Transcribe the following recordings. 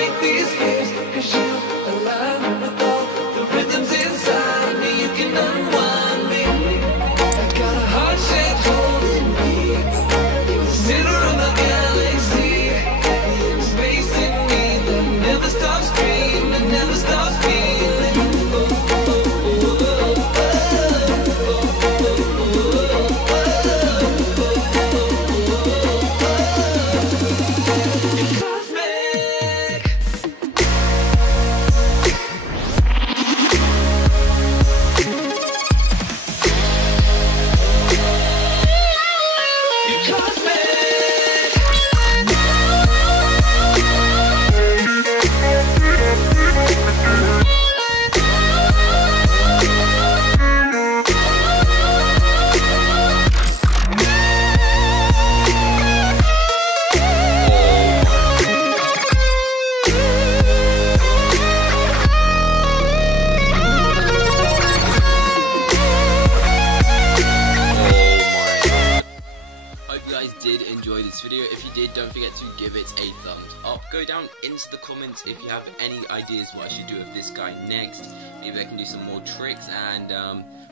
break these fears, 'cause you align with all the rhythms inside me. You can unwind me. I got a heart-shaped hole in me. You're the center of my galaxy. You're space in me that never stops dreaming, never stops feeling. Did enjoy this video. If you did, don't forget to give it a thumbs up. Go down into the comments if you have any ideas what I should do with this guy next. Maybe I can do some more tricks, and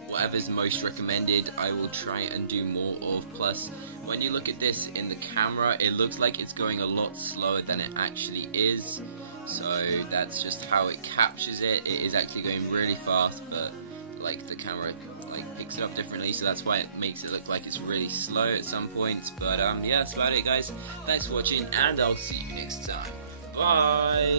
whatever's most recommended I will try and do more of. Plus, when you look at this in the camera, it looks like it's going a lot slower than it actually is, so that's just how it captures it. It is actually going really fast, but like the camera picks it up differently, so that's why it makes it look like it's really slow at some points. But yeah, that's about it, guys. Thanks for watching, and I'll see you next time. Bye.